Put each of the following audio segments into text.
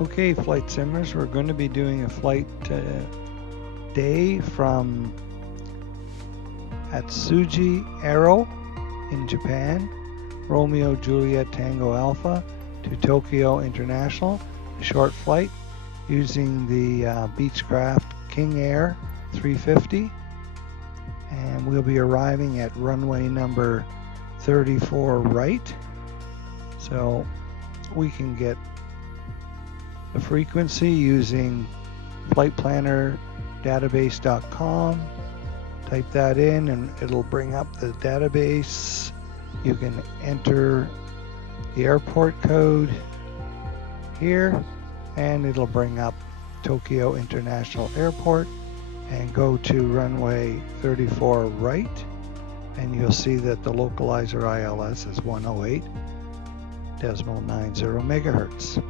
Okay, flight simmers, we're going to be doing a flight day from Atsugi Aero in Japan, Romeo Juliet Tango Alpha to Tokyo International, a short flight using the Beechcraft King Air 350, and we'll be arriving at runway number 34 right. So we can get the frequency using flightplannerdatabase.com. Type that in and it'll bring up the database. You can enter the airport code here and it'll bring up Tokyo International Airport, and go to runway 34 right, and you'll see that the localizer ILS is 108.90 megahertz.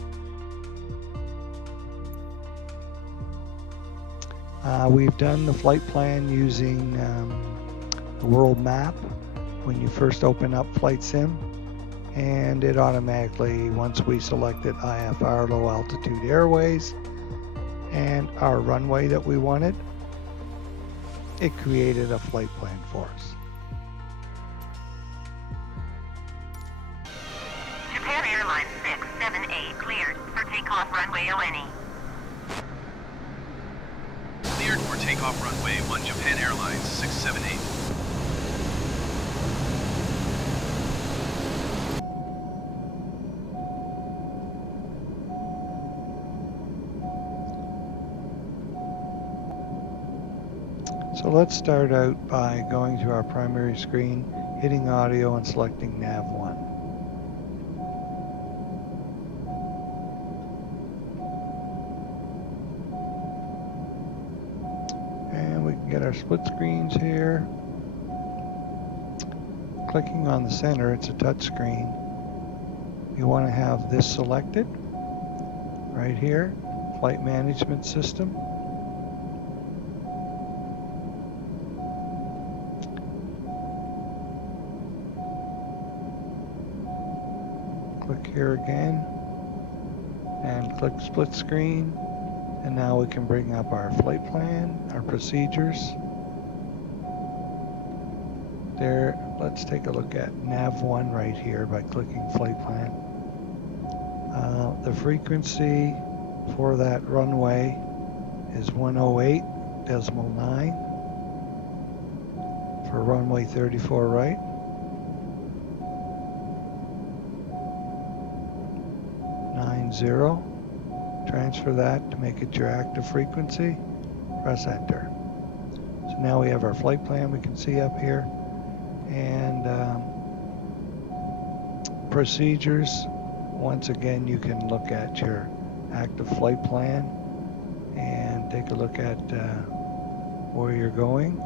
We've done the flight plan using the world map when you first open up Flight Sim, and it automatically, once we selected IFR low altitude airways and our runway that we wanted, it created a flight plan for us. Japan Airlines 678 cleared for takeoff runway ONE. Cleared for takeoff runway 1 Japan Airlines 678. So let's start out by going to our primary screen, hitting audio and selecting nav1. And we can get our split screens here. Clicking on the center, it's a touch screen. You want to have this selected right here, Flight Management System. Click here again and click split screen, and now we can bring up our flight plan, our procedures. There, let's take a look at nav1 right here by clicking flight plan. The frequency for that runway is 108.9 for runway 34 right. Transfer that to make it your active frequency. Press enter. So now we have our flight plan we can see up here, and procedures. Once again, you can look at your active flight plan and take a look at where you're going,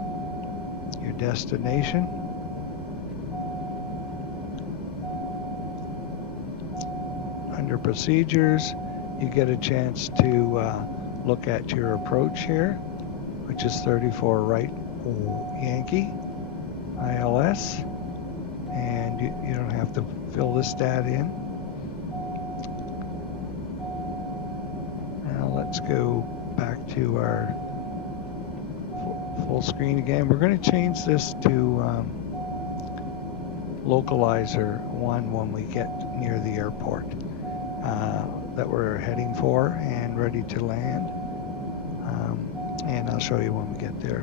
your destination. Under procedures, you get a chance to look at your approach here, which is 34 right Yankee ILS, and you don't have to fill this stat in. Now let's go back to our full screen again. We're going to change this to localizer 1 when we get near the airport that we're heading for and ready to land. And I'll show you when we get there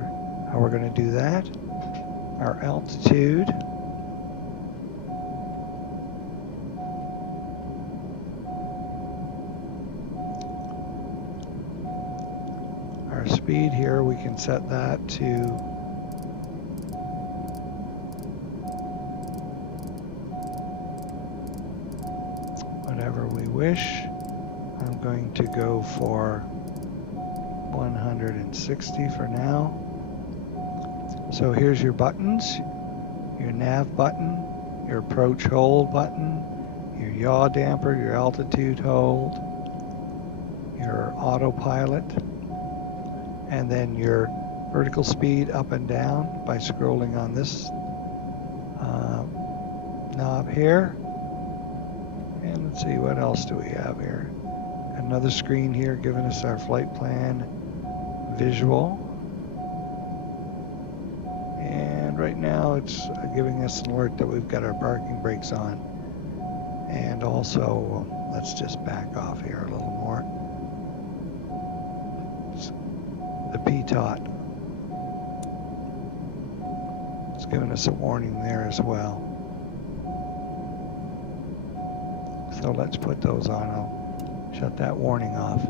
how we're going to do that. Our altitude. Our speed here, we can set that to whatever we wish. I'm going to go for 160 for now. So here's your buttons, your nav button, your approach hold button, your yaw damper, your altitude hold, your autopilot, and then your vertical speed up and down by scrolling on this knob here. And let's see, what else do we have here? another screen here giving us our flight plan visual. And right now it's giving us an alert that we've got our parking brakes on. And also, let's just back off here a little more. The PTOT. It's giving us a warning there as well. So let's put those on. I'll shut that warning off.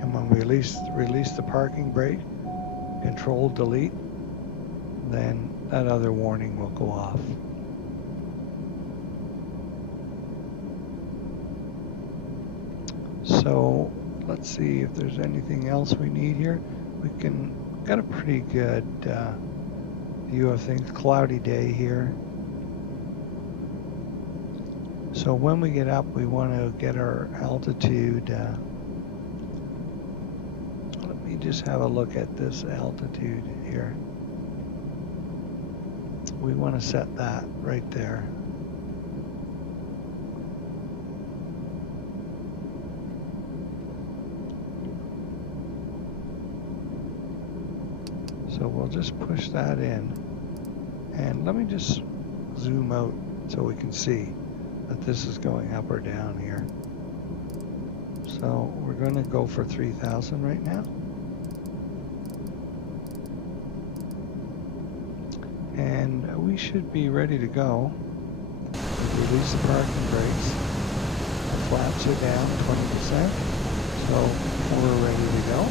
And when we release the parking brake, Control Delete, then that other warning will go off. So let's see if there's anything else we need here. Got a pretty good view of things. Cloudy day here. So when we get up, we want to get our altitude. Let me just have a look at this altitude here. We want to set that right there. So we'll just push that in. And let me just zoom out so we can see that this is going up or down here. So we're going to go for 3,000 right now. And we should be ready to go. Release the parking brakes. The flaps are down 20%. So we're ready to go.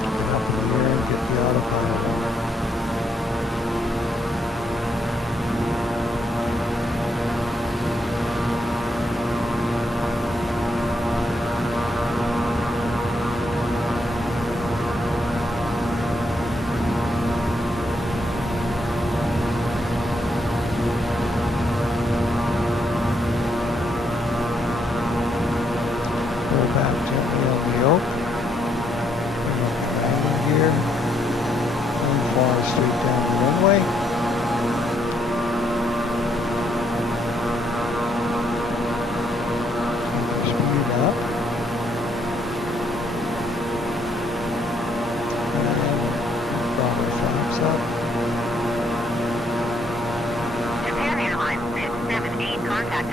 Get up in the air and get the autopilot on.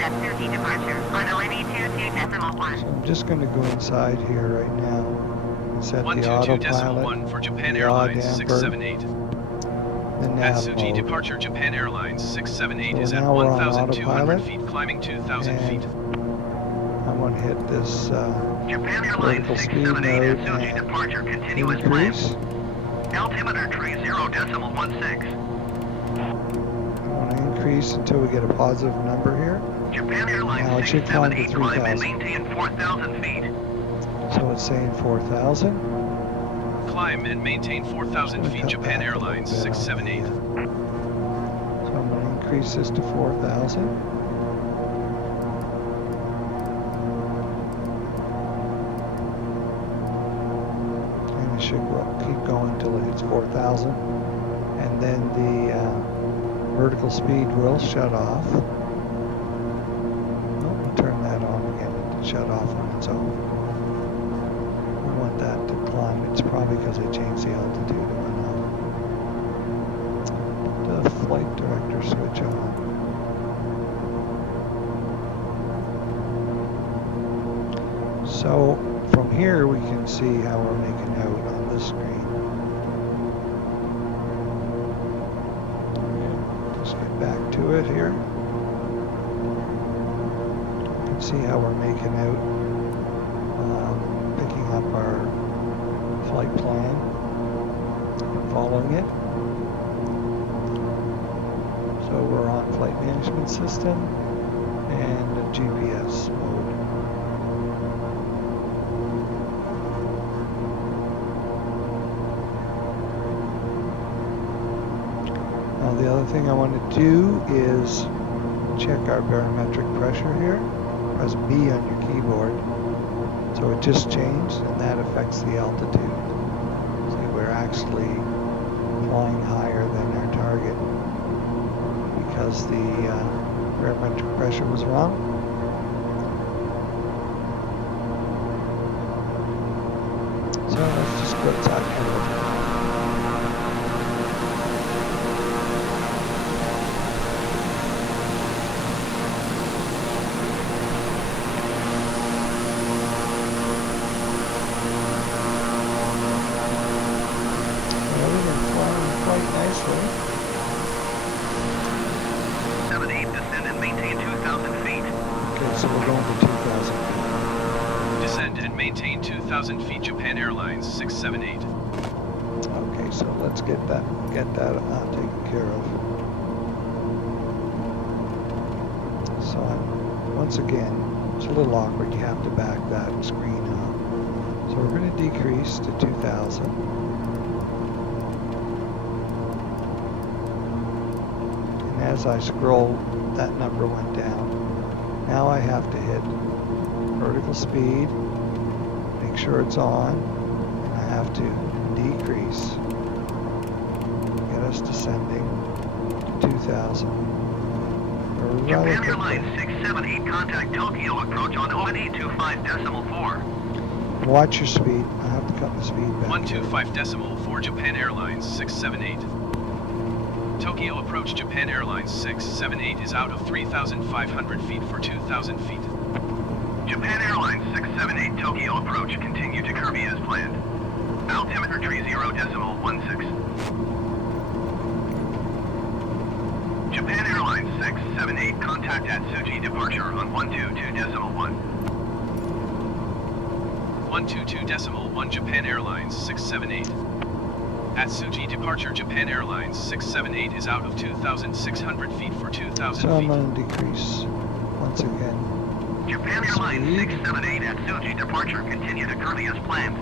Atsugi departure on LNE 22.1. So I'm just going to go inside here right now and set the 122.1 for Japan Airlines 678. The nav Atsugi mode. departure Japan Airlines 678 So is at now we're on 1,200 autopilot, feet, climbing 2,000 feet. I want to hit this Japan Airlines vertical speed 678 mode Atsugi and departure continuous climb. increase. Altimeter tree 0.16. I want to increase until we get a positive number here. Japan Airlines Now it should climb to 678 climb and 3,000. maintain 4,000 feet. So it's saying 4,000. Climb and maintain 4,000 feet, Japan Airlines 678. So I'm going to increase this to 4,000. And it should keep going until it hits 4,000. And then the vertical speed will shut off. Oh, we'll turn that on again and shut off on its own. We want that to climb. It's probably because I changed the altitude. It went off. The flight director switch on. So from here we can see how we're making out on this screen. Just get back to it here. You can see how we're making out, picking up our flight plan and following it. So we're on flight management system and a GPS mode. Now the other thing I want to do is check our barometric pressure here. Press B on your keyboard. So it just changed and that affects the altitude. See, we're actually flying higher than our target because because the barometric pressure was wrong. So let's just go outside and look. Everything's flying quite nicely. 78, descend and maintain 2,000 feet. Okay, so we're going to 2,000 feet. Descend and maintain 2,000 feet. Japan Airlines 678. Okay, so let's get that taken care of. So once again, it's a little awkward. You have to back that screen up. So we're going to decrease to 2,000. And as I scroll, that number went down. Now I have to hit vertical speed, make sure it's on, and I have to decrease, get us descending to 2,000. Japan Airlines 678, contact Tokyo, approach on ONE 25.4. Watch your speed. I have to cut the speed back. 125.4 Japan Airlines 678. Tokyo approach. Japan Airlines 678 is out of 3,500 feet for 2,000 feet. Japan Airlines 678, Tokyo approach, continue to Kirby as planned. Altimeter tree 0.16. Japan Airlines 678, contact Atsugi, departure on 122.1. 122.1 Japan Airlines 678. Atsugi departure. Japan Airlines 678 is out of 2,600 feet for 2,000 So I'm feet. going to decrease once again. Japan Airlines 678, Atsugi departure, continue to Kirby as planned.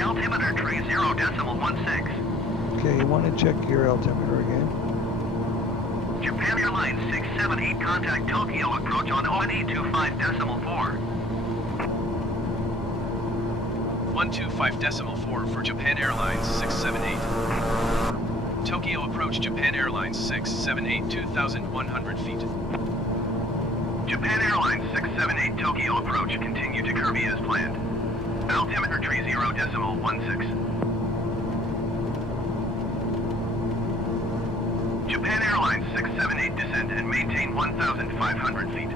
Altimeter tree 0.16. Okay, you want to check your altimeter again. Japan Airlines 678, contact Tokyo, approach on ONE 25.4. 125.4 for Japan Airlines 678. Tokyo approach. Japan Airlines 678 2,100 feet. Japan Airlines 678, Tokyo approach, continue to Kirby as planned. Altimeter tree 0.16. Japan Airlines 678, descend and maintain 1,500 feet.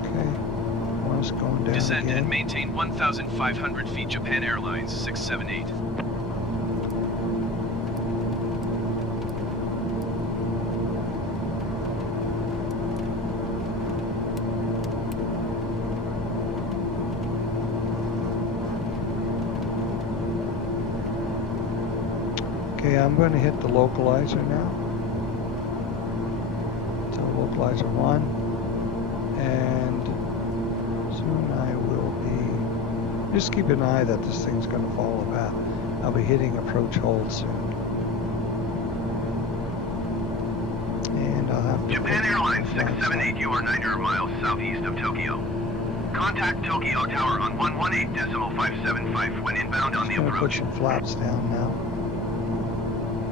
Okay, want us going down Descend again. and maintain 1,500 feet. Japan Airlines 678. Okay, I'm going to hit the localizer now. So localizer 1, and soon I will be, just keep an eye that this thing's going to follow a path. I'll be hitting approach hold soon. And I'll have to... Japan Airlines 678, you are 900 miles southeast of Tokyo. Contact Tokyo Tower on 118.575 when inbound on the Just gonna put approach. some flaps down now.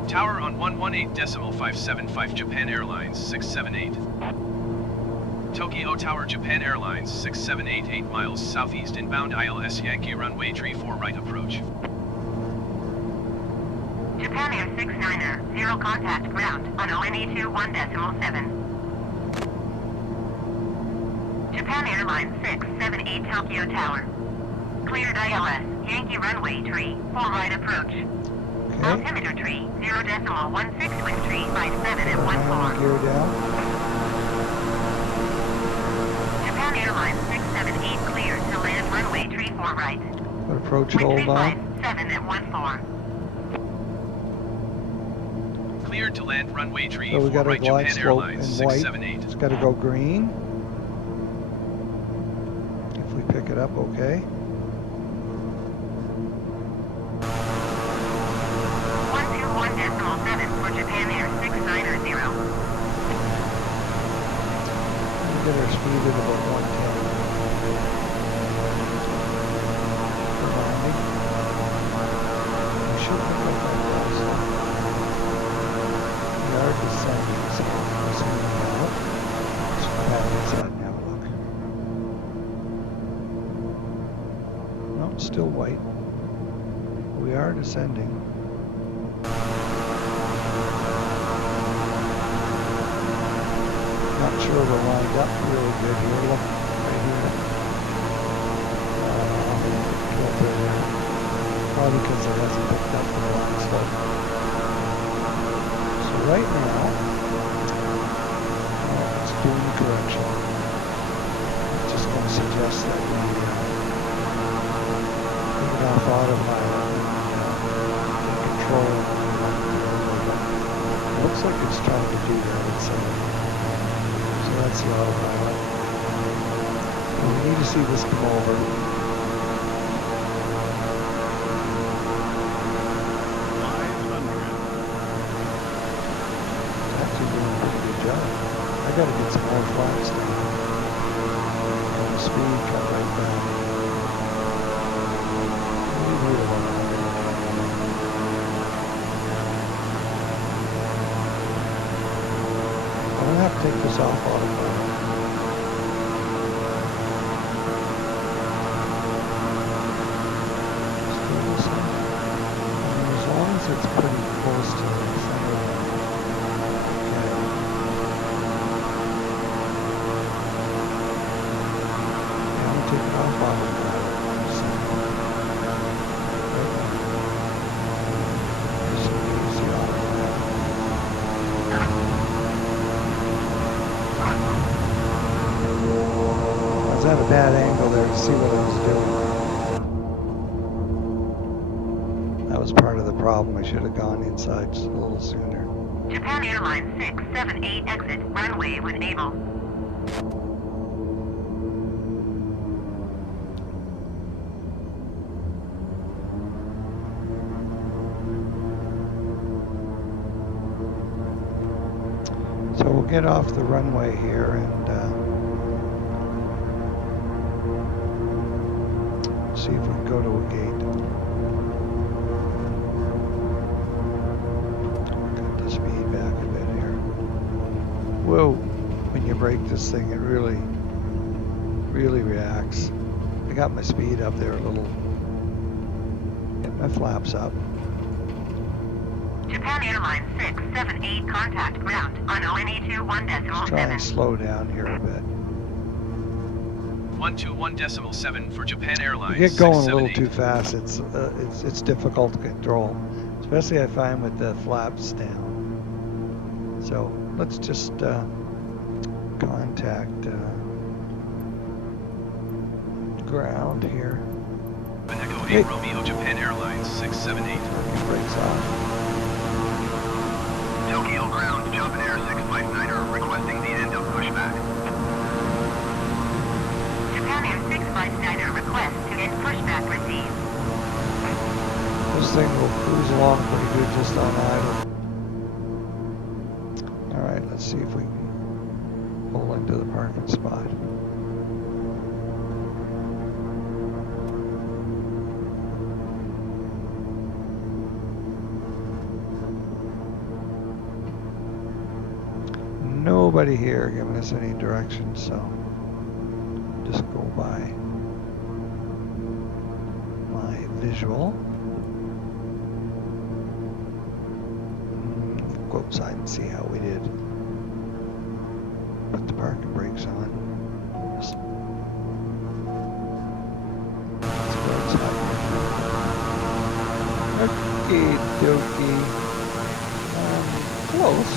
Tower on 118.575 Japan Airlines 678. Tokyo Tower. Japan Airlines 678 8 miles southeast inbound ILS Yankee runway 34 right approach. Japan Air 690, zero contact ground on ONE 21.7. Japan Airlines 678, Tokyo Tower. Cleared ILS, Yankee runway 34 right approach. Okay. Altimeter tree 0.16 with tree 57 and 14. Gear down. Japan Airlines 678, cleared to land runway 34 right. Put approach With hold tree on. 57 and 14. Cleared to land runway tree So we 4 got a right. glide Japan slope Airlines in white. 678. It's got to go green. If we pick it up, okay. 121.7 for Japan Air 690. We'll get our speed at about 110. For landing. We should pick up that last one. We are descending, so we'll see are descending. Not sure we're lined up really good here. Look right here. Filter there. Probably because it hasn't picked up the long slope. So right now, it's doing the correction. I'm just going to suggest that we take it off autopilot and control it. It looks like it's trying to do that. So that's the autopilot. We need to see this come over. I gotta get some more flaps down. And the speed cut right down. I'm gonna have to take this off autopilot. As long as it's pretty close to the center of the at a bad angle there to see what I was doing. That was part of the problem. I should have gone inside just a little sooner. Japan Airlines 678 exit runway when able. So we'll get off the runway here and see if we can go to a gate. Cut the speed back a bit here. Whoa, when you brake this thing, it really reacts. I got my speed up there a little. Get my flaps up. Japan Airlines 678 contact ground on ONE21.7. Try and slow down here a bit. 121.7 for Japan Airlines. You get going a little too fast. It's difficult to control, especially I find with the flaps down. So let's just contact ground here. Echo 8 Romeo Japan Airlines 678. Brakes off. Tokyo ground, Japan Air 659er requesting the end of pushback. Japan Air 659er request to end pushback received. This thing will cruise along pretty good just on idle. Alright, let's see if we can pull into the parking spot. Nobody here giving us any direction, so just go by my visual. Go outside and see how we did. Put the parking brakes on. Just let's go outside. Okie dokie. Close.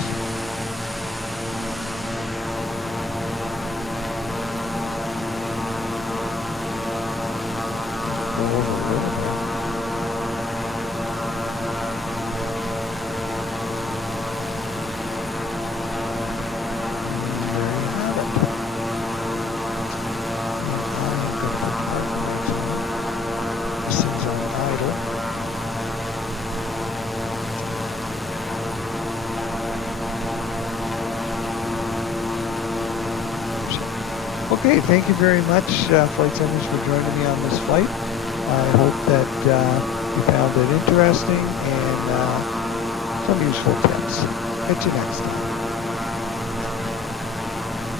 Okay, thank you very much, flight attendants, for joining me on this flight. I hope that you found it interesting and some useful tips. Catch you next time.